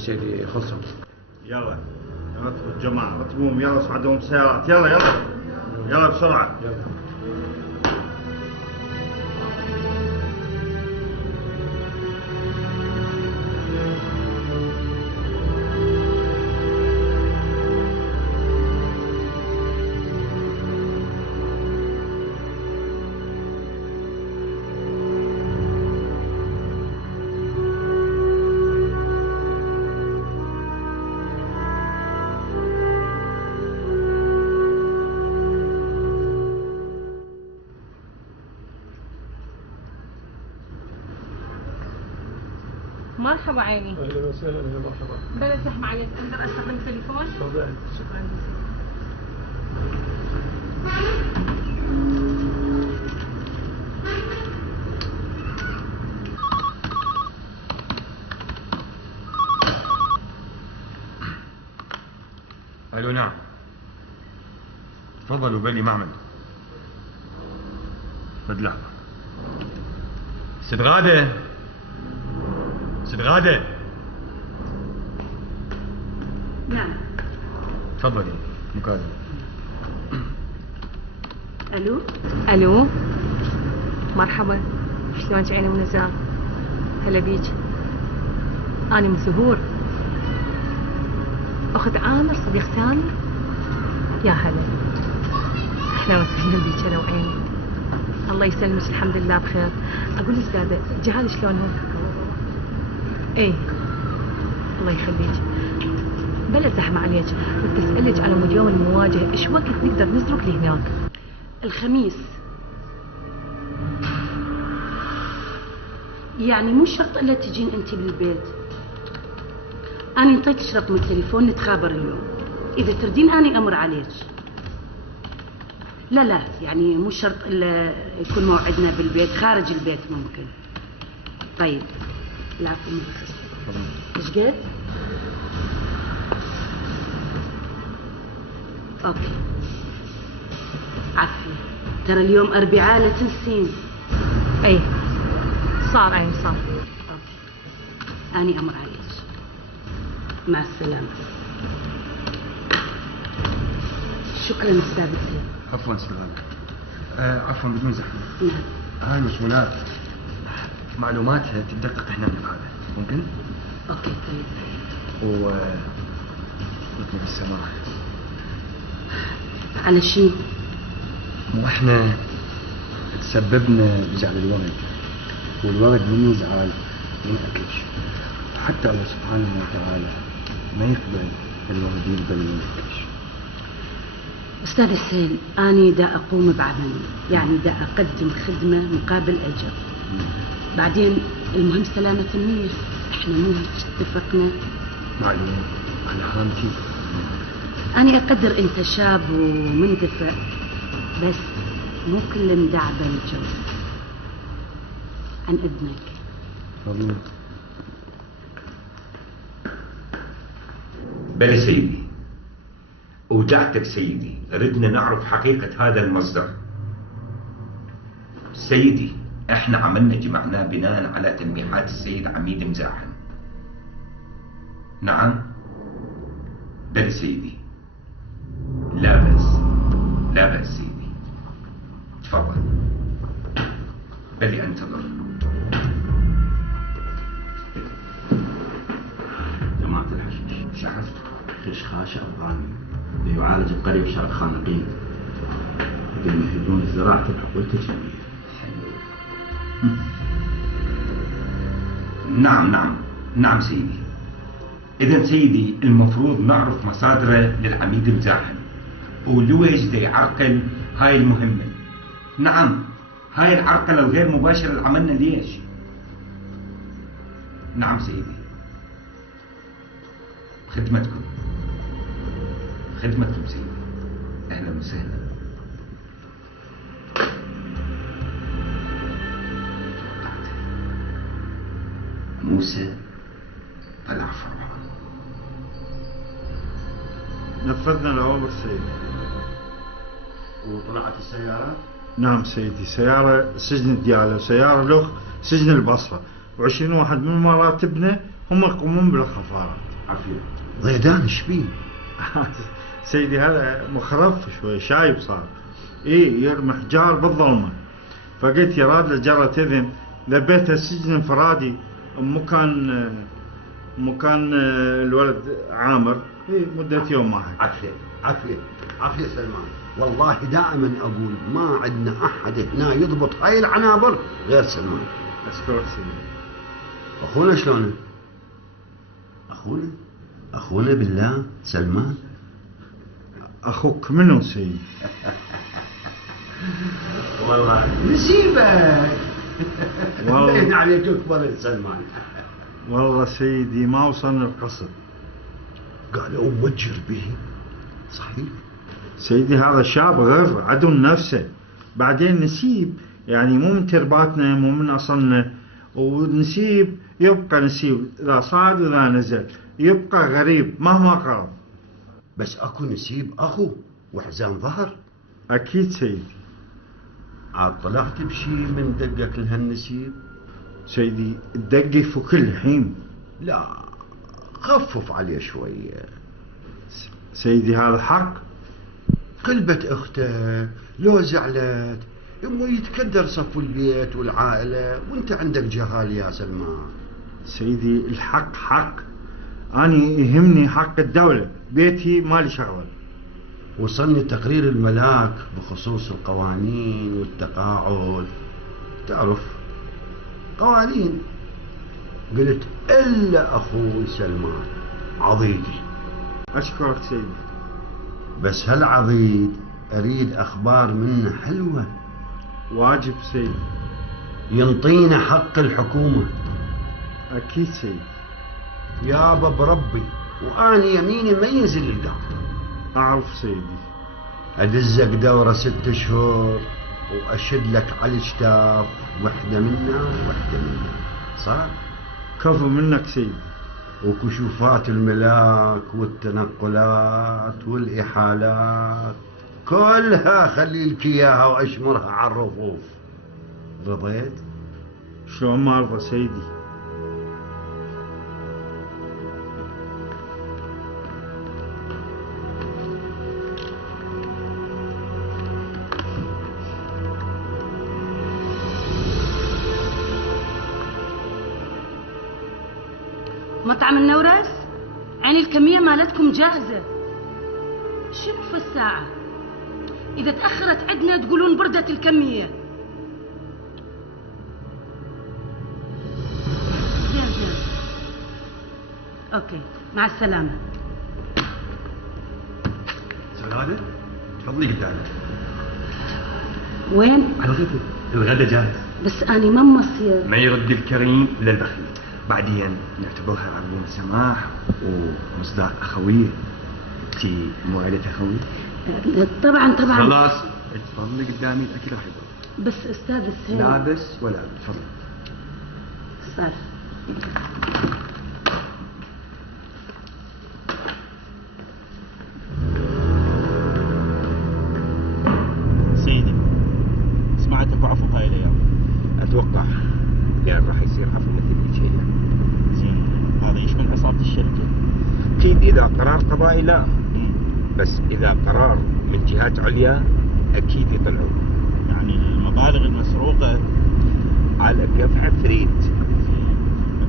سيدي خلصوا. يلا رتبوا الجماعة، رتبوهم، يلا صعدوهم السيارات، يلا يلا يلا بسرعة. يلا. مرحبا عيني. اهلا وسهلا. يا مرحبا. بلا زحمة عليك، اقدر استخدم التليفون؟ تفضل. شكرا جزيلا. الو نعم. تفضلوا بلي معمل. بد لحظة. ست غادة. ست غادة. نعم. تفضلي مكالمة. الو. الو مرحبا، شلونك عيني ونزار؟ هلا بيج، انا من سهور، اخت عامر صديق سامي. يا هلا، اهلا وسهلا بيك انا وعيني. الله يسلمك، الحمد لله بخير. اقول لك دادا جهال شلونهم؟ ايه الله يخليك. بلا زحمة عليك، بدي اسألك على مود يوم المواجهة، ايش وقت نقدر نزرق لهناك؟ الخميس. يعني مو شرط الا تجين انت بالبيت. انا انطيتك رقم التليفون نتخابر اليوم، اذا تردين اني امر عليك. لا يعني مو شرط الا يكون موعدنا بالبيت، خارج البيت ممكن. طيب العفو من خصك. ايش قد؟ اوكي عفوا، ترى اليوم اربعاء لا تنسين. ايه صار عين صار. اوكي اني امر عليك. مع السلامة. شكرا استاذ حسين. عفوا ست غادة. عفوا بدون زحمة. نعم. هاي المسؤولات معلوماتها تدقق هنا من هذا ممكن؟ اوكي طيب. و نطلب السماح. على شيء؟ مو احنا تسببنا بزعل الولد، والولد من يزعل ينعكش، حتى الله سبحانه وتعالى ما يقبل الولد يقبل ينعكش. استاذ حسين، اني دا اقوم بعملي، يعني دا اقدم خدمه مقابل اجر. بعدين المهم سلامه النية، احنا مو هيك اتفقنا؟ معلوم على هامتي. اني اقدر انت شاب ومندفع، بس مو كل مدعبه الجو. عن اذنك. تفضل. بلى سيدي، أودعتك سيدي، ردنا نعرف حقيقة هذا المصدر. سيدي احنا عملنا جمعناه بناء على تلميحات السيد عميد مزاحم. نعم بلى سيدي. لا بأس لا بأس سيدي، تفضل. بلي انتظر. جماعة الحشيش شعرت خشخاش أفغاني ليعالج القرية بشرق خانقين، يمهدون الزراعة بحقول تجميلية. نعم سيدي. إذا سيدي المفروض نعرف مصادره للعميد مزاحم ولويش دي يعرقل هاي المهمة. نعم هاي العرقلة الغير مباشرة اللي عملنا ليش. نعم سيدي، خدمتكم سيدي، أهلا وسهلا. موسى طلع فرحان. نفذنا الأوامر سيدي. وطلعت السيارات؟ نعم سيدي، سيارة سجن ديالى وسيارة لخ سجن البصرة، و20 واحد من مراتبنا هم يقومون بالخفارات. عافية. ضيدان ايش بيه؟ سيدي هذا مخرف شوي، شايب صار. ايه يرمي حجار بالظلمة. فقلت يا راد لجرة اذن لبيتها سجن انفرادي مكان الولد عامر. ايه مدة يوم واحد. عافية عافية عافية سلمان، والله دائما اقول ما عندنا احد هنا يضبط هاي العنابر غير سلمان. اشكرك سيدي. اخونا شلونه؟ اخونا بالله سلمان. اخوك منو سيدي؟ والله نسيبك. والله بين عليك اكبر يا سلمان. والله سيدي ما وصلنا القصد. قالوا متجر به صحيح؟ سيدي هذا شاب غر عدو نفسه. بعدين نسيب يعني مو من ترباتنا، مو من اصلنا، ونسيب يبقى نسيب، لا صعد ولا نزل، يبقى غريب مهما قرب. بس اكو نسيب اخو وحزام ظهر. اكيد سيدي. عاد طلعت بشي من دقك لهالنسيب؟ سيدي الدقي في كل حين. لا خفف عليه شوية سيدي هذا حق. قلبت اخته لو زعلت يمو يتكدر صف البيت والعائلة وانت عندك جهال يا سلمان. سيدي الحق حق، اني يهمني حق الدولة، بيتي مالي شغل. وصلني تقرير الملاك بخصوص القوانين والتقاعد، تعرف قوانين. قلت الا اخوي سلمان عضيدي. اشكرك سيدي. بس هالعضيد اريد اخبار منه حلوة. واجب سيدي. ينطينا حق الحكومة. اكيد سيدي. يابا بربي واني يميني ما ينزل القاع. اعرف سيدي. ادزك دورة 6 شهور واشد لك على الجتاف وحدة منا وحدة منا، صح؟ كفو منك سيدي. وكشوفات الملاك والتنقلات والإحالات كلها خلي لك إياها وأشمرها على الرفوف. رضيت؟ شلون ما أرضى سيدي. مطعم النورس يعني الكمية مالتكم جاهزة. شوف الساعة، إذا تأخرت عندنا تقولون بردت الكمية. زين أوكي مع السلامة. سعادة تفضلي قدامك. وين؟ على غدا، الغدا جاهز. بس أنا ما مصير. ما يرد الكريم للبخيل. بعدين نعتبرها عربون سماح ومصداق أخوية. انتي مو عائلة أخوي؟ طبعا خلاص تفضلي قدامي، الأكل راح يبرد. بس أستاذ السيد. لا بس ولا تفضل. صار. سيدي سمعت ابو عفو هاي الايام. اتوقع يعني راح يصير عفو مثل شيء. زين هذا يشمل عصابة الشركة؟ اكيد اذا قرار قضائي لا، بس اذا قرار من جهات عليا اكيد يطلعون. يعني المبالغ المسروقة على كيف عفريت.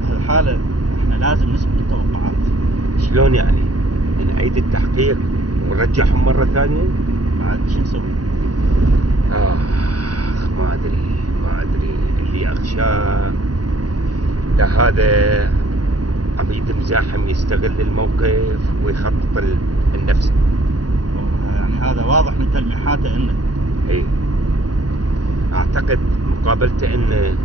بهالحالة احنا لازم نسبق التوقعات. شلون يعني؟ نعيد التحقيق ونرجعهم مرة ثانية؟ عاد شو نسوي؟ ما ادري اللي اخشاه لا هذا عبيد مزاحم يستغل الموقف ويخطط النفس. يعني هذا واضح من تلميحاته انه اي اعتقد مقابلته انه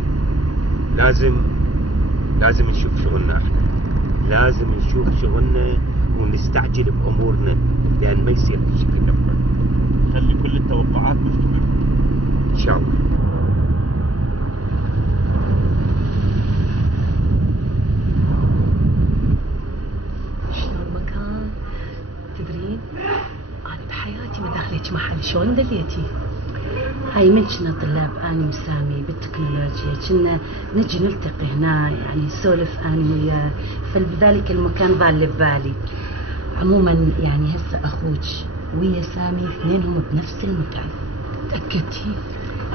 لازم نشوف شغلنا احنا، لازم نشوف شغلنا ونستعجل بامورنا لان ما يصير شيء في النفق. خلي كل التوقعات مفتوحة ان شاء الله. شلون مكان؟ تدرين أنا بحياتي ما دخلت محل، شلون دليتي؟ هاي من كنا طلاب اني وسامي بالتكنولوجيا، كنا نجي نلتقي هنا يعني نسولف اني وياه، فبذلك المكان ظل ببالي. عموما يعني هسه اخوك ويا سامي اثنينهم بنفس المكان. تأكدتي؟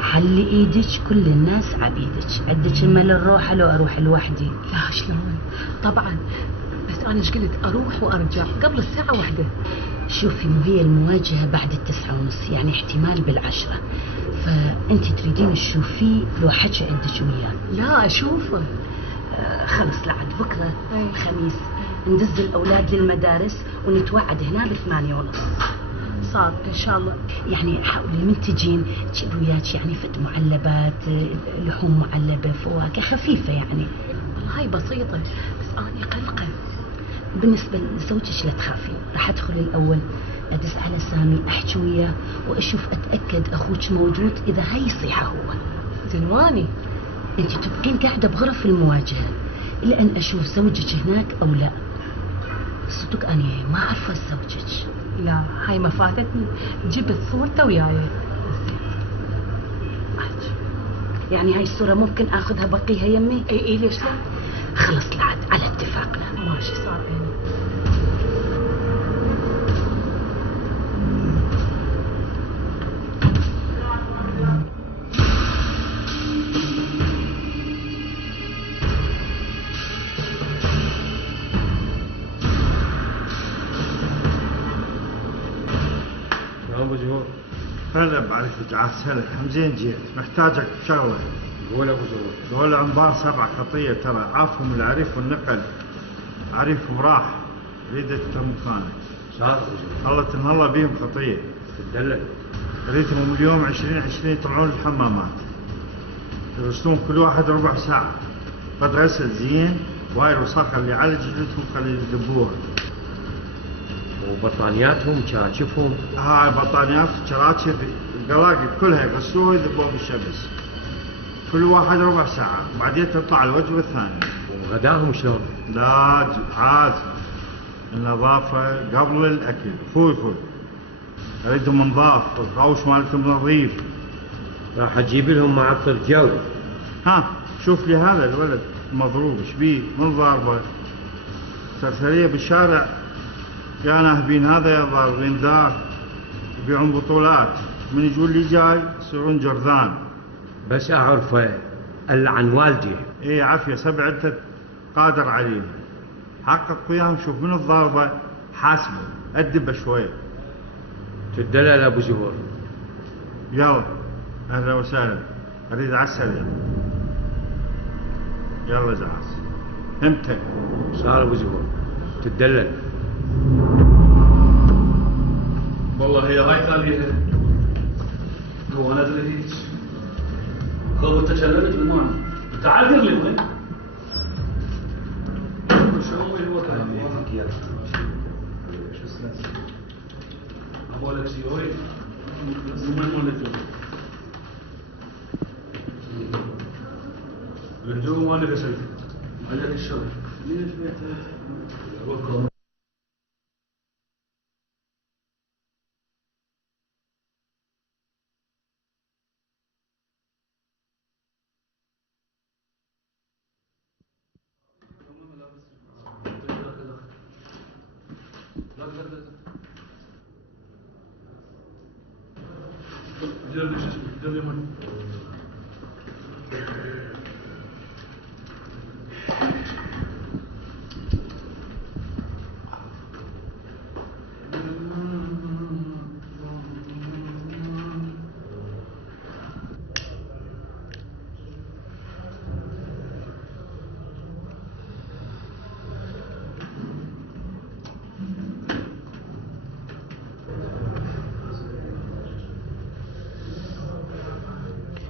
حلي ايدك، كل الناس عبيدك، عندك المال الروحه لو اروح لوحدي؟ لا شلون؟ طبعا، بس انا ايش قلت اروح وارجع قبل الساعة 1. شوفي مو هي المواجهه بعد 9:30، يعني احتمال بالعشرة، فانت تريدين تشوفيه لو حكي عندك وياه؟ لا اشوفه. خلص لعد بكره أي. الخميس ندز الاولاد للمدارس ونتوعد هنا ب8:30. صار ان شاء الله. يعني حاولي من تجين تجيب وياك يعني فد معلبات، لحوم معلبه، فواكه خفيفه يعني. والله هاي بسيطة، بس انا قلقة. بالنسبه لزوجك لا تخافي، راح ادخل الاول ادز على سامي احكي وياه واشوف اتاكد اخوك موجود، اذا هاي يصيحه هو. زين واني؟ انت تبقين قاعده بغرف المواجهه لان اشوف زوجك هناك او لا. صدق اني ما اعرفه زوجك. لا هاي ما فاتتني، جبت صورته وياي. يعني هاي الصوره ممكن اخذها بقيها يمي؟ اي ليش لا؟ خلص لعد على اتفاقنا. ماشي صار عيني. ابو زهور. هلا بعرفك عسل، زين جيت، محتاجك بشغله. قول ابو زهور. دول عنبار 7 خطيه ترى، عافهم العريف والنقل. عريفهم راح، اريد اتهم مكانك. صار ابو زهور. الله تنهلا بيهم خطيه. تدلل. اريدهم اليوم 20 يطلعون الحمامات، يغسلون كل واحد ربع ساعه، قد غسل زين، وهاي الوساخه اللي على جلدهم خلي يذبوها. وبطانياتهم شاشفهم. هاي بطانيات شراشف القلاقي كلها يغسلوها يذبوها بالشمس، كل واحد ربع ساعة، بعدين تطلع الوجبة الثانية. وغداهم شلون؟ لازم النظافة قبل الأكل. خوي أريدهم نظاف، الغوش مالتهم نظيف. راح اجيب لهم معطر جو. ها شوف لي هذا الولد مضروب، ايش بيه؟ من ضاربه؟ سرسرية بالشارع، يا ناهبين هذا يا ضاربين ذاك، يبيعون بطولات، من يجون لي جاي يصيرون جرذان. بس اعرفه العن والدي. ايه عافية، 7 انت قادر عليهم، حقق وياهم، شوف من الضاربة حاسبه، أدبه شوية. تدلل ابو زهور. يلا اهلا وسهلا، اريد على السريع. يلا زعاس امتى؟ صار ابو زهور. تدلل. والله هي هاي ثانية. هو انا ادري هيك. خذ تشلبت بالماء. تعال قل لي وين؟ شو وين هو كان؟ شو اسمه؟ ابغى لك شيء وين؟ وين لك؟ الجو ما لقى شيء. عليك الشر. ليش بيتك؟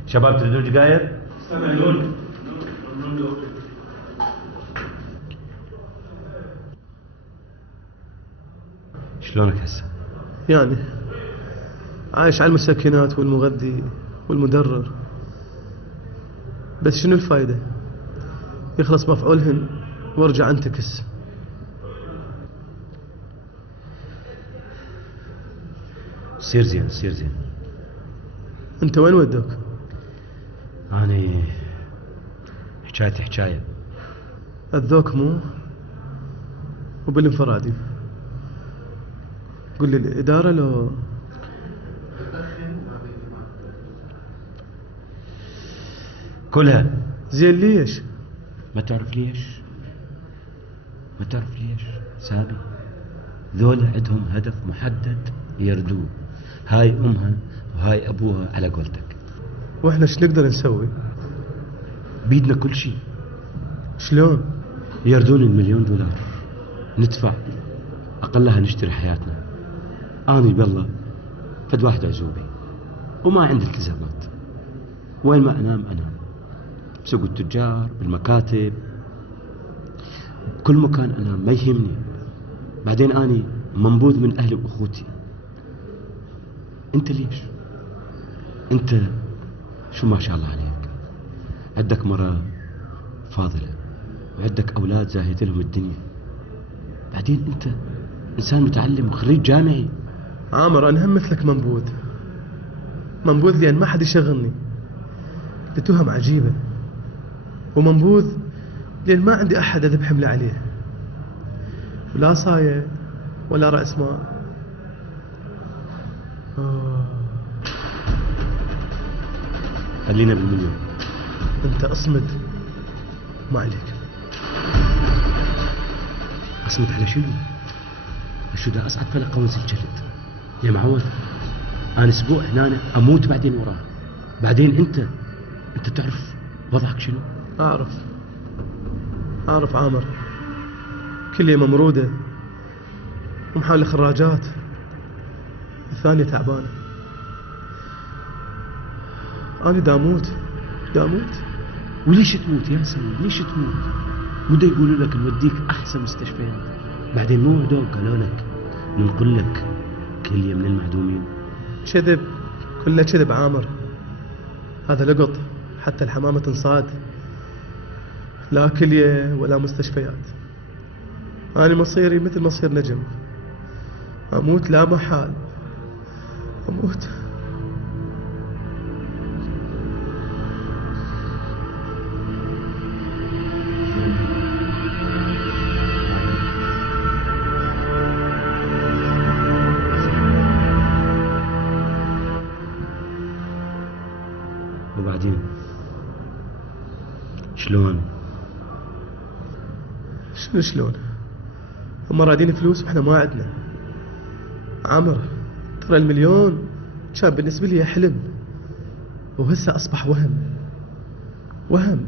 شباب تريدون سجاير؟ استمعون. شلونك هسه؟ يعني عايش على المسكنات والمغذي والمدرر، بس شنو الفايدة؟ يخلص مفعولهن وارجع انتكس. سير زين سير زين. انت وين ودوك؟ أنا حكايتي حكاية. الذوك مو وبالانفرادي. قل لي الإدارة لو كلها. زين ليش؟ ما تعرف ليش؟ ما تعرف ليش؟ سامي، ذولا عندهم هدف محدد يردوه، هاي أمها وهاي أبوها على قولتك. واحنا ايش نقدر نسوي؟ بيدنا كل شيء. شلون؟ يردون $1,000,000 ندفع، أقلها نشتري حياتنا. أنا بالله فد واحد عزوبي وما عندي التزامات، وين ما أنام بسوق التجار، بالمكاتب، بكل مكان أنام، ما يهمني. بعدين أنا منبوذ من أهلي وأخوتي. أنت ليش؟ أنت شو ما شاء الله عليك، عندك مرأة فاضلة وعندك أولاد زاهدين لهم الدنيا. بعدين أنت إنسان متعلم وخريج جامعي. عامر أنا هم مثلك منبوذ لأن ما حد يشغلني لتهم عجيبة، ومنبوذ لأن ما عندي أحد أذب حمله عليه، ولا صاية ولا رأس مال. خلينا بالمليون. أنت أصمد ما عليك. أصمد على شنو؟ شو دا أصعد فلقة وانزل جلد يا معود. أنا أسبوع هنا أموت بعدين وراه. بعدين أنت تعرف وضعك شنو؟ أعرف عامر، كلية ممرودة ومحاولة خراجات، الثانية تعبانة. أنا داموت. وليش تموت يا سيد؟ ليش تموت؟ ودا يقولوا لك نوديك أحسن مستشفيات، بعدين مو هدول قالوا لك ننقل لك كلية من المعدومين. كذب، كله كذب عامر. هذا لقط، حتى الحمامة تنصاد. لا كلية ولا مستشفيات. أنا مصيري مثل مصير نجم، أموت لا محال، أموت. وبعدين شلون؟ شلون؟ هم رادين فلوس واحنا ما عندنا. عامر ترى $1,000,000 كان بالنسبة لي حلم، وهسه أصبح وهم.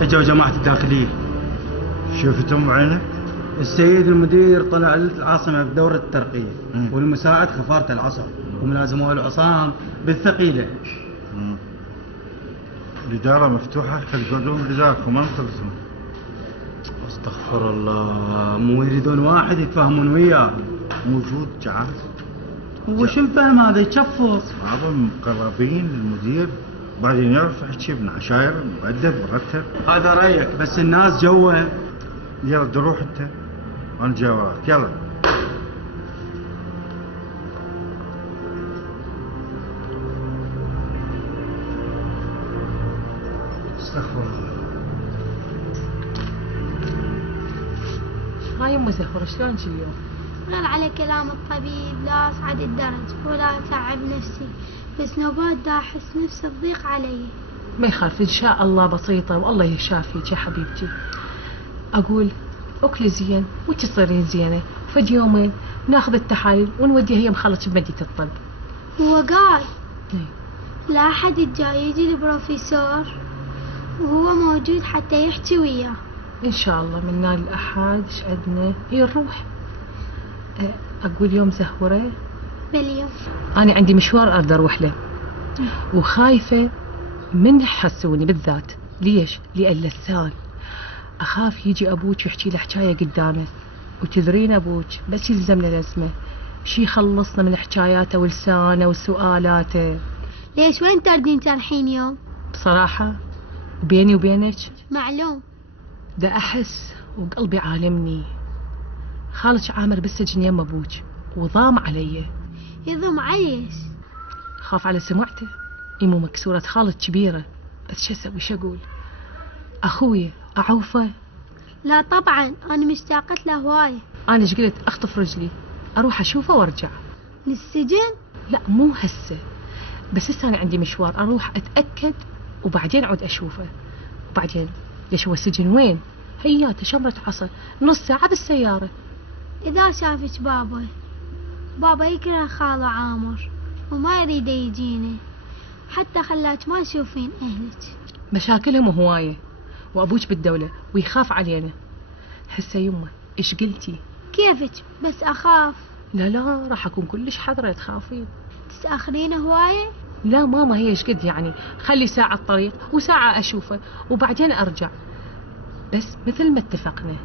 اجوا جماعة الداخلية. شفتهم بعينك؟ السيد المدير طلع العاصمة بدورة الترقية، والمساعد خفارة العصر، وملازموه العصام بالثقيلة. الإدارة مفتوحة، خلي يقعدون بداركم ما نخلصون. استغفر الله، مو يريدون واحد يتفاهمون وياه. موجود جعاز. هو شو الفهم هذا يتشفص؟ بعض مقربين للمدير، بعدين يعرف يحكي ابن عشاير مؤدب مرتب. هذا رأيك، بس الناس جوا. يلا روح انت، انا جاي وراك. يلا استغفر الله. هاي ام زهور شلونك اليوم؟ غير على كلام الطبيب لا أصعد الدرج ولا أتعب نفسي، بس نوبات دا أحس نفسي تضيق علي. ما يخالف، إن شاء الله بسيطة والله يشافيك يا حبيبتي. أقول أكلي زين وانت تصيرين زينة، فد يومين ناخذ التحاليل ونوديها هي مخلص بمدينة الطب. هو قال لا أحد الجاي يجي البروفيسور وهو موجود حتى يحكي وياه. إن شاء الله من نال الأحد إيش عندنا؟ هي نروح. أقول يوم زهورة؟ باليوم. أنا عندي مشوار أريد أروح له وخايفة من يحسوني بالذات. ليش؟ لأن لسان أخاف يجي أبوك يحكي له حكاية قدامه، وتدرين أبوك بس يلزمنا لزمة شي يخلصنا من حكاياته ولسانه وسؤالاته. ليش وين تردين ترحين يوم؟ بصراحة بيني وبينك معلوم. دا أحس وقلبي عالمني خالك عامر بالسجن يم أبوك وضام علي. يضم عيش. خاف على سمعته. إمو مكسورة خالد كبيرة، بس شو أسوي شو أقول؟ أخوي أعوفه؟ لا طبعا أنا مشتاقت له هواية. أنا إيش قلت أخطف رجلي أروح أشوفه وأرجع. للسجن؟ لا مو هسه، بس هسه أنا عندي مشوار أروح أتأكد وبعدين أعود أشوفه. وبعدين ليش هو السجن وين؟ هياته شمرة عصا نص ساعة بالسيارة. إذا شافك بابا يكره خاله عامر وما يريد يجيني، حتى خلاك ما تشوفين أهلك. مشاكلهم هواية وأبوك بالدولة ويخاف علينا. هسه يمه إيش قلتي؟ كيفك؟ بس أخاف. لا راح أكون كلش حذرة. تخافين؟ تتأخرين هواية؟ لا ماما هي إيش قد يعني خلي ساعة الطريق وساعة أشوفه وبعدين أرجع، بس مثل ما اتفقنا.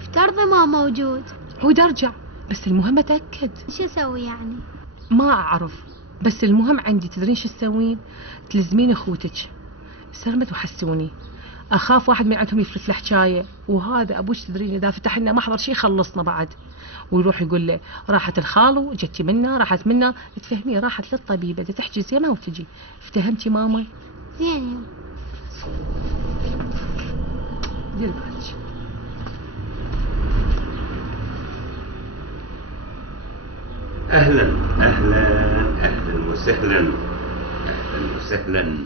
افترضي ما موجود. عود أرجع، بس المهم أتأكد. شو أسوي يعني؟ ما أعرف، بس المهم عندي تدرين شو تسوين؟ تلزمين أخوتك سلمت وحسوني. أخاف واحد من عندهم يفلت له حكاية، وهذا أبوش تدرين إذا فتح لنا محضر شي خلصنا بعد، ويروح يقول له راحت الخالو جتي منا راحت منا. تفهمي راحت للطبيبة تحجز يمها وتجي. افتهمتي ماما؟ زين. دير بالك. أهلا أهلا أهلا وسهلا أهلا وسهلا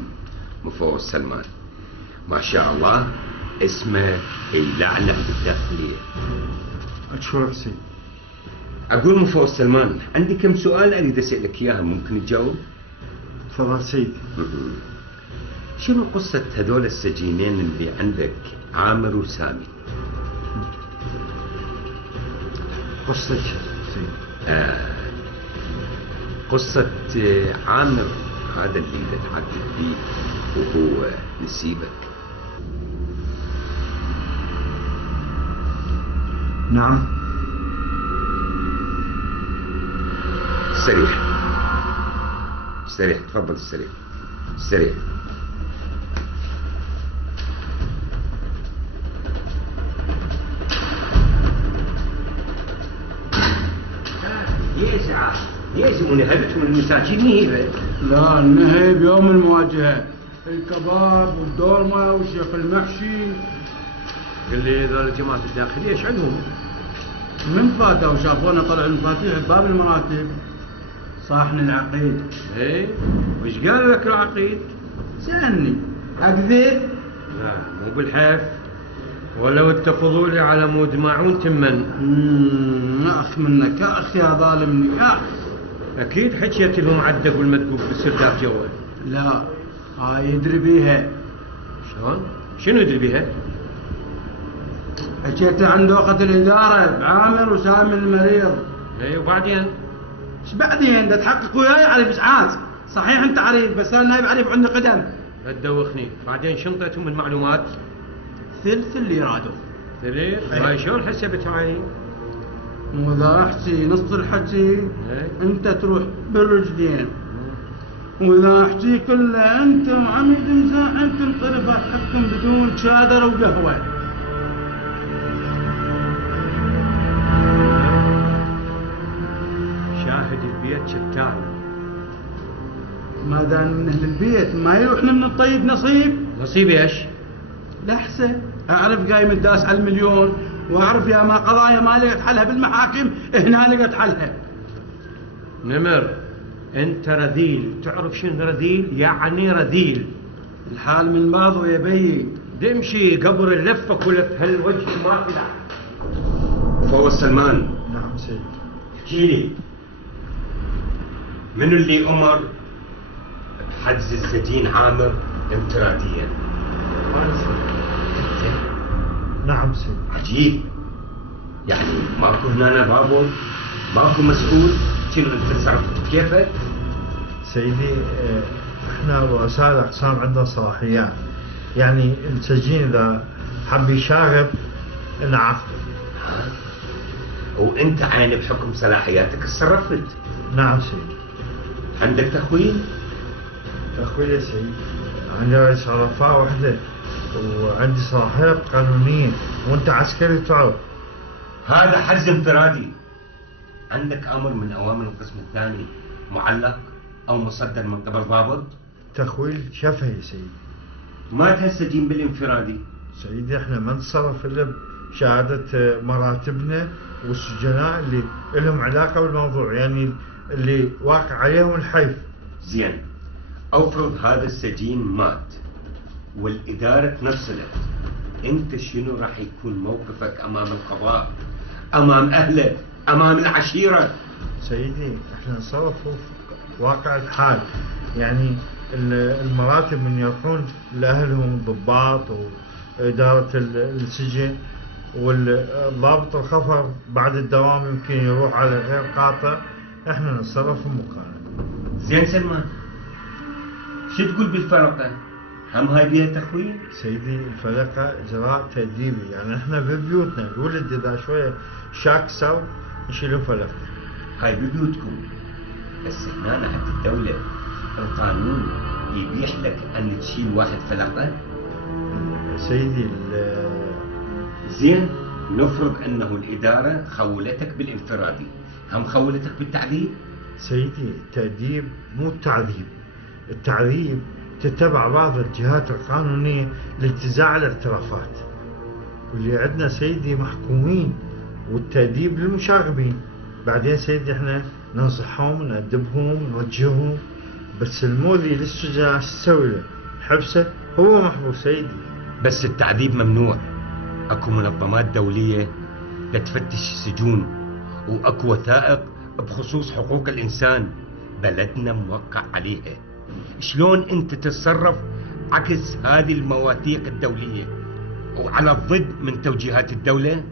مفوز سلمان. ما شاء الله اسمه يلعلع بالداخلية. أشكرك سيدي. أقول مفوز سلمان عندي كم سؤال أريد أسألك إياها، ممكن تجاوب؟ تفضل سيدي. شنو قصة هذول السجينين اللي عندك عامر وسامي؟ قصة سيدي؟ قصة عامر هذا اللي بتعاقب فيه وهو نسيبك. نعم. استريح استريح تفضل استريح استريح. يزعم نهبتهم المساجين نهيبة. لا النهيب يوم المواجهة الكباب والدورمة والشيخ المحشي. قل لي ذول الجماعة الداخلية ايش عندهم؟ من فاتوا وشافونا طلعوا المفاتيح بباب المراتب. صاحن العقيد. ايه وش قال لك العقيد؟ سألني أكذب؟ لا مو بالحيف، ولو اتخذوا لي على مود ماعون تمن. يا أخ منك يا أخ يا ظالمني يا أخ. أكيد حكيت لهم عدق والمدقوق بالسرداب جوا. لا يدري بيها. شلون؟ شنو يدري بيها؟ حكيت عن دوقة الإدارة بعامر وسامي المريض. اي وبعدين؟ ايش بعدين؟ ده تحقق وياي على إسعاف. صحيح أنت عريف بس أنا نايب عريف عندي قدم. لا تدوخني. بعدين شنطتهم المعلومات؟ ثلث اللي رادوا. ثلث؟ هاي شلون حسبتها عيني؟ مو ذا احكي نص الحكي انت تروح بالرجلين، واذا احكي كله انت وعميد مزاحم تنطلب حقكم بدون شادر وقهوه. شاهد البيت شتان. ما دام من اهل البيت ما يروحنا من الطيب نصيب. نصيب ايش؟ لحسه اعرف قايم الداس على المليون، واعرف يا ما قضايا ما لقت حلها بالمحاكم هنا لقت حلها. نمر انت رذيل. تعرف شنو رذيل؟ يعني رذيل. الحال من بعضه يا بيي. دمشي قبر اللفه كلها بهالوجه ما في. فوز سلمان. نعم سيدي. احكي لي من اللي امر بحجز السجين عامر انفراديا؟ نعم سيدي. عجيب، يعني ماكو هنا بابو، ماكو مسؤول، شنو انت تصرفت بكيفك؟ سيدي احنا رؤساء الاقسام عندنا صلاحيات، يعني السجين اذا حب يشاغب نعاقبه. وانت عين بحكم صلاحياتك تصرفت؟ نعم سيدي. عندك تخويل؟ تخويل يا سيدي، عندي رئيس عرفاء وحده وعندي صلاحيات قانونيه، وانت عسكري تعرف. هذا حجز انفرادي. عندك امر من اوامر القسم الثاني معلق او مصدر من قبل ضابط؟ تخويل شفهي يا سيدي. ما تهسجين بالانفرادي؟ سيدي احنا ما نتصرف الا بشهاده مراتبنا والسجناء اللي لهم علاقه بالموضوع، يعني اللي واقع عليهم الحيف. زين، افرض هذا السجين مات والاداره تنفصلت، انت شنو راح يكون موقفك امام القضاء، امام اهله، امام العشيره؟ سيدي احنا نصرف في واقع الحال، يعني المراتب من يروحون لاهلهم الضباط واداره السجن، والضابط الخفر بعد الدوام يمكن يروح على غير قاطع، احنا نتصرف مكانه. زين سلمان، شو تقول بالفرقه؟ هم هاي بيها تخويل؟ سيدي الفرقه اجراء تاديبي، يعني احنا ببيوتنا الولد اذا شويه شاكسوا يشيلون فرقه. هاي ببيوتكم، بس هنا عند الدوله القانون يبيح لك ان تشيل واحد فلقه؟ سيدي زين، نفرض انه الاداره خولتك بالانفرادي، هم خولتك بالتعذيب؟ سيدي التأديب مو التعذيب، التعذيب تتبع بعض الجهات القانونية لانتزاع الاعترافات، واللي عندنا سيدي محكومين، والتأديب للمشاغبين. بعدين سيدي احنا ننصحهم نأدبهم نوجههم، بس المؤذي للسجناء تسوي له؟ حبسه، هو محبوس سيدي. بس التعذيب ممنوع، اكو منظمات دولية لتفتش السجون، واكو وثائق بخصوص حقوق الانسان بلدنا موقع عليها. شلون انت تتصرف عكس هذه المواثيق الدولية وعلى الضد من توجيهات الدولة؟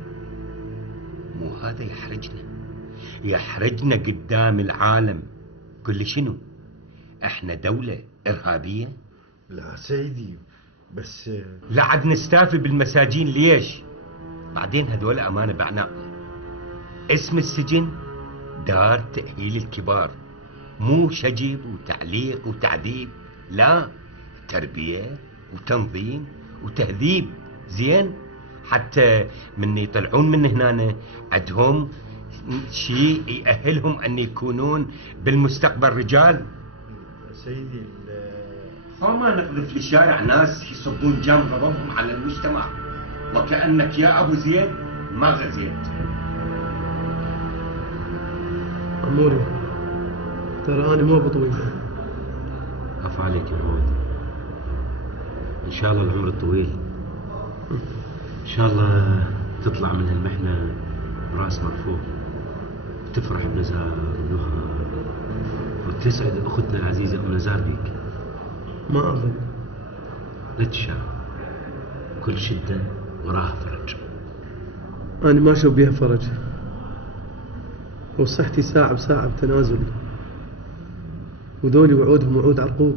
مو هذا يحرجنا قدام العالم. قل لي شنو، احنا دولة ارهابية؟ لا سيدي، بس لا عاد نستافي بالمساجين. ليش؟ بعدين هذول امانة بعناقنا. اسم السجن دار تأهيل الكبار، مو شجب وتعليق وتعذيب، لا، تربية وتنظيم وتهذيب. زين، حتى من يطلعون من هنا عندهم شيء يأهلهم أن يكونون بالمستقبل رجال. سيدي فما نقذف في الشارع ناس يصبون جام غضبهم على المجتمع، وكأنك يا أبو زيد ما غزيت. عموري ترى أنا مو بطويل. عفا عليك يا عود، إن شاء الله العمر الطويل، إن شاء الله تطلع من هالمحنة براس مرفوع، وتفرح بنزار ونهى، وتسعد أختنا العزيزة أم نزار بيك. ما أظن. لا تشاء، كل شدة وراها فرج. أنا ما أشوف بيها فرج، وصحتي ساعة بساعة بتنازل، وذولي وعودهم وعود عرقوب،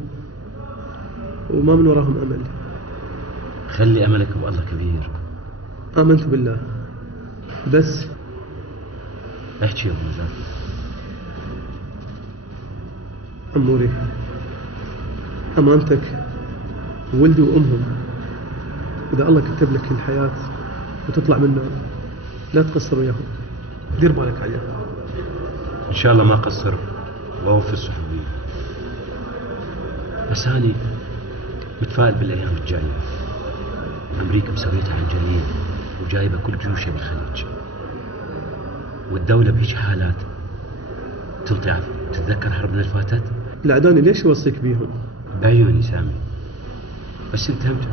وما من وراهم أمل. خلي أملك بالله كبير. آمنت بالله، بس احكي يا أم نزار. عموري أمانتك وولدي وأمهم، إذا الله كتب لك الحياة وتطلع منها لا تقصر وياهم، دير بالك عليها. إن شاء الله ما قصر وأوفي الصحوبية، بس أنا متفائل بالأيام الجاية. أمريكا مسويتها عنجرية وجايبة كل جيوشها بالخليج، والدولة بهيج حالات تنطي عفو. تتذكر حربنا اللي فاتت؟ العداني ليش يوصيك بيهم؟ بعيوني سامي، بس انت همت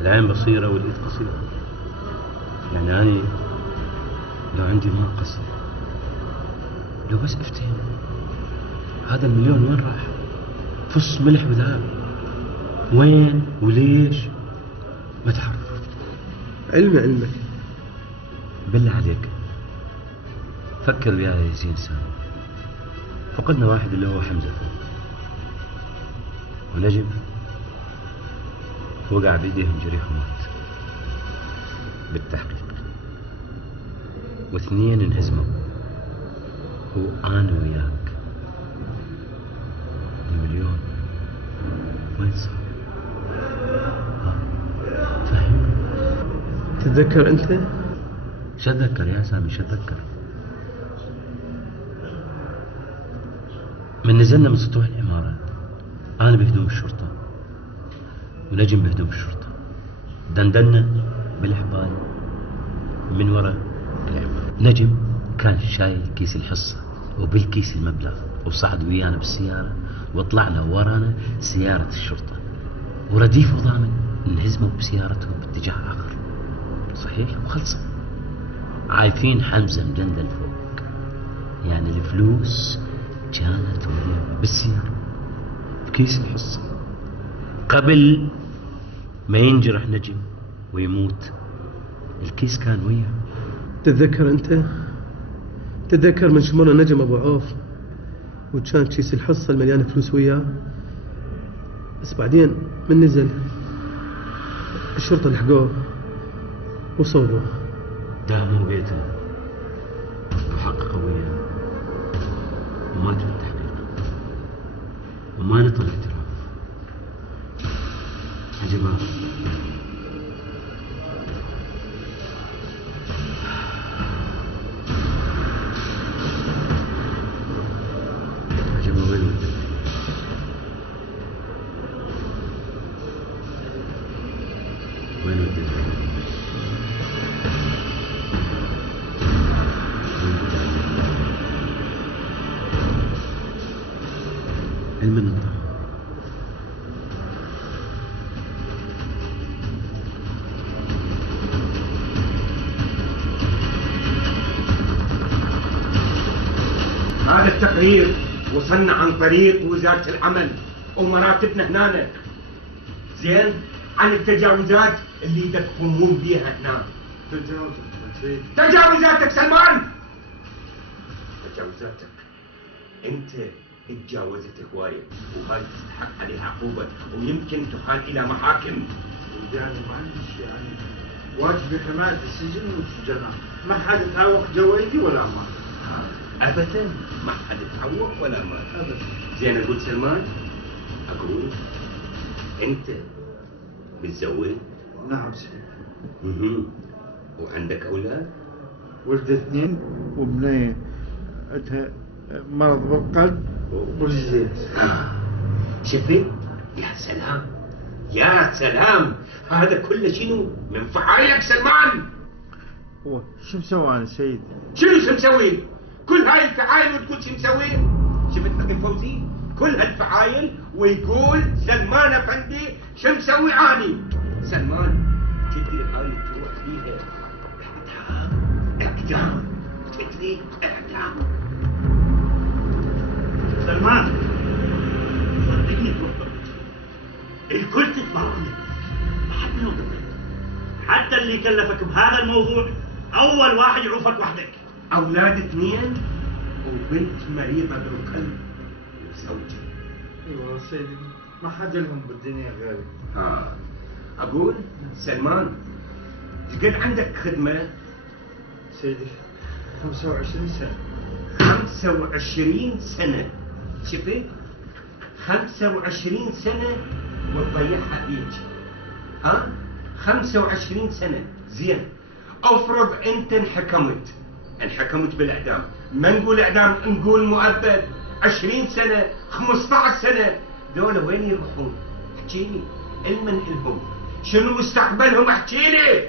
العين بصيرة والإيد قصيرة. يعني أنا لو عندي ما قصر، لو بس افتهم هذا المليون وين راح؟ فص ملح وذهب، وين وليش؟ ما تعرف. علمك. بالله عليك فكر وياي يا زين سامي. فقدنا واحد اللي هو حمزة فوق، ونجم وقع بيديهم جريح ومات بالتحقيق، واثنين انهزموا وأنا وياك. المليون وين صار؟ فهم. تتذكر أنت؟ شو أتذكر يا سامي شو أتذكر؟ من نزلنا من سطوح العمارة أنا بهدوم الشرطة ونجم بهدوم الشرطة، دندنا بالحبال من وراء العمارة. نجم كان شايل كيس الحصة وبالكيس المبلغ، وصعد ويانا بالسيارة وطلعنا ورانا سيارة الشرطة، ورديف وضامن انهزموا بسيارتهم باتجاه آخر. صحيح وخلصوا. عايفين حمزة مدندن فوق، يعني الفلوس كانت وياه بالسيارة بكيس الحصة قبل ما ينجرح نجم ويموت. الكيس كان وياه. تتذكر أنت؟ تتذكر من شمونا نجم أبو عوف وكان كيس الحصة المليانة فلوس وياه، بس بعدين من نزل الشرطة لحقوه وصوبوه. داموا بيته وحققوا وياه ومات بالتحقيق وما نطل اعتراف. يا جماعة وين ودك؟ وين ودك؟ المنطقة هذا التقرير وصلنا عن طريق وزارة العمل ومراتبنا هنا. زين عن التجاوزات اللي تقومون بيها هنا. تجاوزاتك سلمان، تجاوزاتك انت اتجاوزت هواية، وهاي تستحق عليها عقوبة ويمكن تحال الى محاكم. يعني معلش يعني واجبي حماية السجن والسجناء، ما حد تعوق جويدي ولا ما ابدا، ما حد تعوق ولا ما ابدا. زين اقول سلمان، اقول انت متزوج؟ نعم سيدي. وعندك اولاد؟ ولد 2 وبنية عندها مرض بالقلب والزيت. شفت؟ يا سلام يا سلام، هذا كله شنو؟ من فعايلك سلمان. هو شو مسوي انا سيدي؟ شنو مسوي؟ كل هاي الفعايل وتقول شو مسوي؟ شفت اخي فوزي؟ كل هالفعايل ويقول سلمان افندي شو مسوي اني؟ سلمان تدري هاي تروح فيها اعدام، تدري اعدام. سلمان صدقني تروح الكل تتبعني، ما حد منهم ضدك، حتى اللي كلفك بهذا الموضوع اول واحد يعوفك وحدك. اولاد 2 وبنت مريضه بالقلب وزوجي. ايوه سيدي، ما حد لهم بالدنيا غيري. اقول سلمان، قد عندك خدمه؟ سيدي 25 سنه. 25 سنه، شفت؟ 25 سنه وتضيعها بيك. 25 سنه. زين افرض انت انحكمت بالاعدام، ما نقول اعدام نقول مؤبد. 20 سنه 15 سنه، ذولا وين يروحون؟ احكيلي، المن الهم؟ شنو مستقبلهم؟ احكيلي.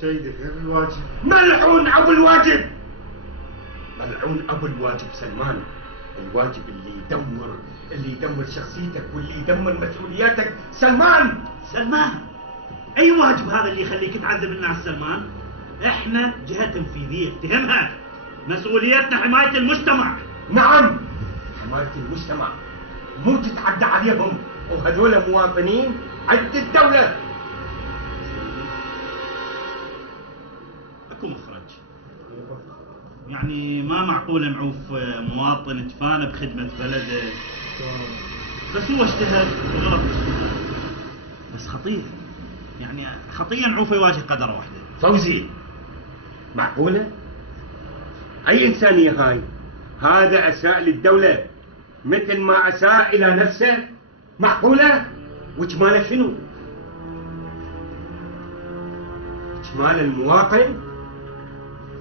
سيدي غير الواجب. ملعون ابو الواجب، ملعون ابو الواجب سلمان. الواجب اللي يدمر شخصيتك واللي يدمر مسؤولياتك سلمان. سلمان اي واجب هذا اللي يخليك تعذب الناس سلمان؟ احنا جهة تنفيذية تهمها، مسؤوليتنا حماية المجتمع. نعم حماية المجتمع، مو تتعدى عليهم، وهذول مواطنين عند الدولة. يعني ما معقول معوف مواطن تفانى بخدمة بلده بس هو اجتهد وغلط بس خطية، يعني خطية معوف يواجه قدر واحدة. فوزي معقولة؟ أي إنسانية هاي؟ هذا أساء للدولة مثل ما أساء إلى نفسه. معقولة؟ وجماله شنو؟ جمال المواطن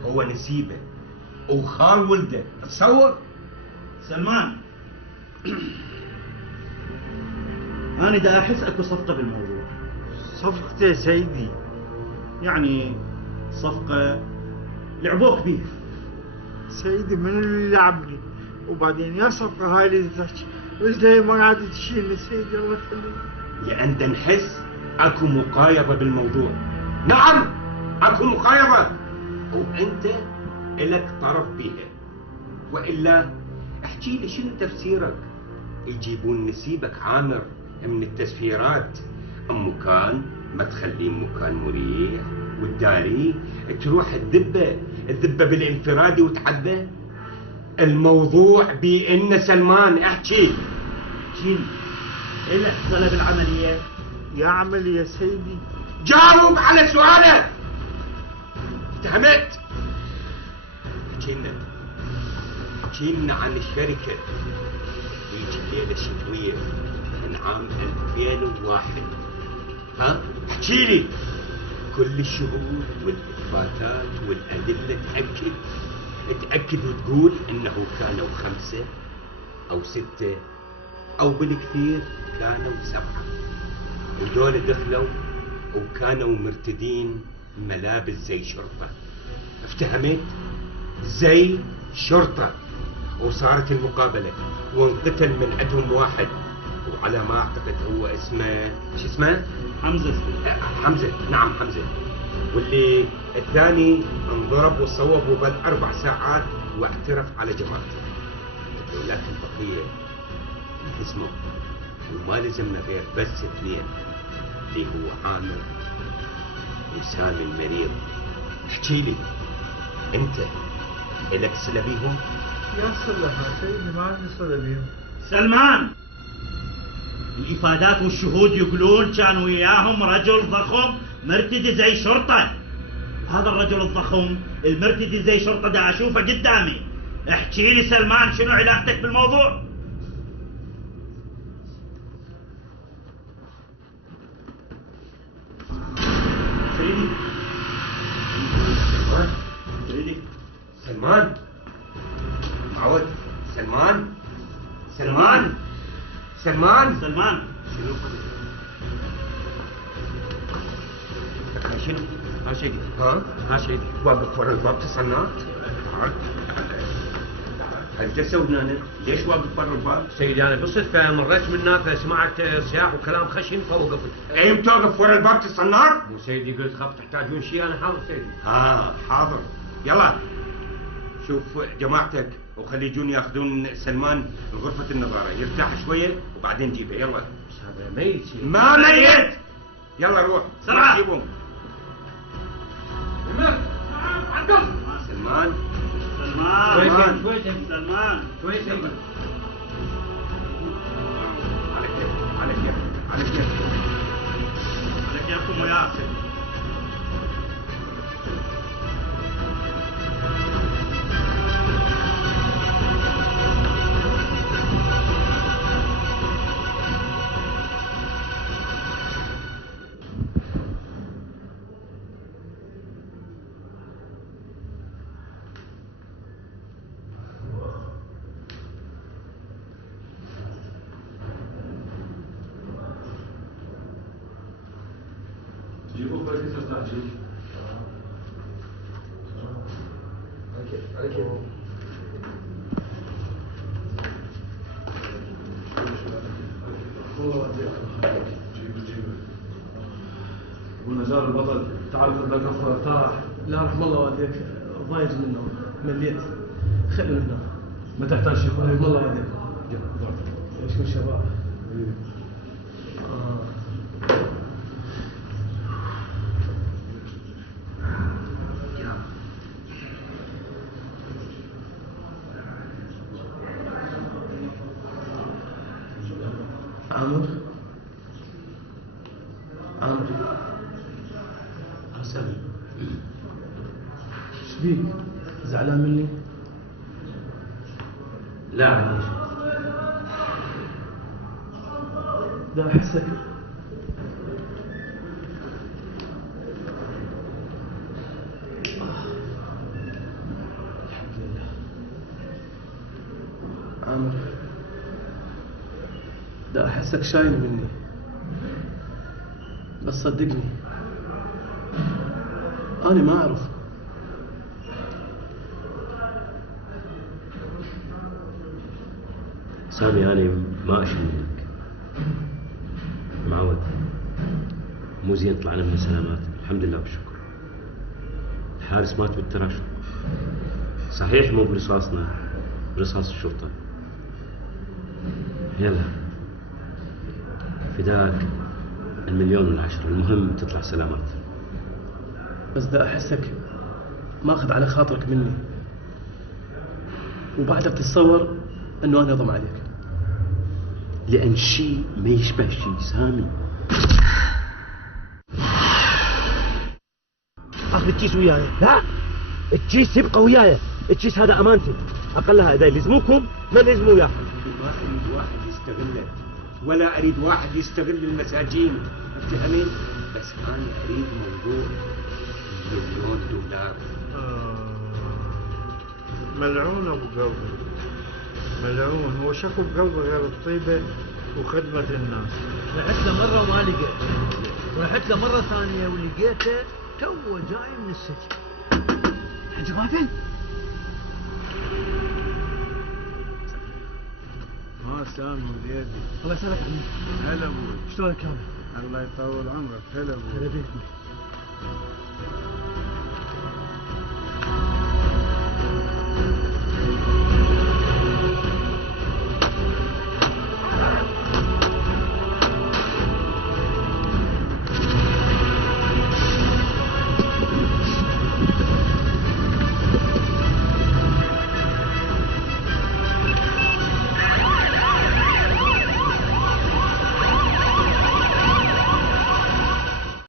هو نسيبه وخال ولده. تصور سلمان أنا دا أحس أكو صفقة بالموضوع. صفقة يا سيدي؟ يعني صفقة لعبوك بيه. سيدي من اللي لعبني؟ وبعدين يا صفقة هاي اللي تحكي رجلي ما قاعدة تشيلني سيدي الله يخليك. لأن نحس أكو مقايضة بالموضوع. نعم أكو مقايضة وأنت إلك طرف بيها، وإلا احكي لي شنو تفسيرك؟ يجيبون نسيبك عامر من التسفيرات مكان ما تخليه مكان مريح والداري تروح الذبة بالانفرادي وتعبى. الموضوع بأن سلمان احكي إيه صلة بالعملية؟ يا عملية سيدي جاوب على سؤالك. افتهمت؟ احكي لنا عن الشركة هيك ليلة شتوية من عام 2001. ها؟ احكي لي كل الشهود والإثباتات والأدلة تأكد وتقول إنه كانوا 5 أو 6 أو بالكثير كانوا 7، ودول دخلوا وكانوا مرتدين ملابس زي شرطة. افتهمت؟ زي شرطة. وصارت المقابلة وانقتل من عندهم واحد، وعلى ما اعتقد هو اسمه شو اسمه؟ حمزة. نعم حمزة. واللي الثاني انضرب وصوب وبعد 4 ساعات واعترف على جماعته. ولكن البقية انهزموا وما لزمنا غير بس 2 اللي هو عامر وسامي المريض. احكي لي انت الك صلة بيهم؟ يا صلة سيدي ما عندي صلة بيهم. سلمان الإفادات والشهود يقولون كان وياهم رجل ضخم مرتدي زي شرطة، وهذا الرجل الضخم المرتدي زي شرطة دا أشوفه قدامي. احكي لي سلمان شنو علاقتك بالموضوع؟ سلمان معود. سلمان شنو شنو؟ ها سيدي. ها سيدي واقف ورا الباب تصنعت؟ تعال هل تسوي هنا؟ ليش واقف ورا الباب؟ سيدي انا بالصدفه مريت من هناك سمعت صياح وكلام خشن فوقفت. اي توقف ورا الباب تصنعت؟ مو سيدي قلت خاف تحتاجون شيء انا حاضر سيدي. حاضر. يلا شوف جماعتك وخلي يجون ياخذون سلمان لغرفة النظارة يرتاح شوية وبعدين جيبه. يلا. بس هذا ميت سيدي. ما ميت. يلا روح سرعة. جيبهم. سلمان على كيفكم وياك. جيبوا كويس استعجل. على كيف والله جيبوا والنجار البطل تعرف انك غفر ارتاح. لا رحم الله والديك ضايج منه مليت. خلي منه ما تحتاج شيء. رحم الله والديك. ايش من شباب. عامر عامر سامي ايش بيك؟ زعلان مني؟ لا علاش لا احسك الحمد لله. عامر لا احسك شايل مني، بس صدقني انا ما اعرف. سامي أنا ما أشيل منك معود، مو زين طلعنا من السلامات الحمد لله والشكر. الحارس مات بالتراشق صحيح، مو برصاصنا، برصاص الشرطة. يلا فداك 1,000,000 المهم تطلع سلامات. بس دا احسك ماخذ على خاطرك مني، وبعدك تتصور انه انا ضم عليك. لأن شيء ما يشبه شيء سامي. اخذ الكيس وياي. لا، الكيس يبقى وياي، الكيس هذا امانتي، اقلها اذا يلزموكم ما يلزموا وياه. ما اريد واحد يستغلك، ولا اريد واحد يستغل المساجين، فهمت؟ بس انا اريد موضوع $1,000,000. ملعون ابو قلبي، ملعون. هو شكو بقلبه غير الطيبه وخدمه الناس. رحت له مره وما لقيته، ورحت له مره ثانيه ولقيته تو جاي من السجن. حج غافل؟ سامي وليدي. الله يسلمك عمي. هلا ابوي. شلونك يا عمي؟ الله يطول عمرك. هلا ابوي. هلا بيك.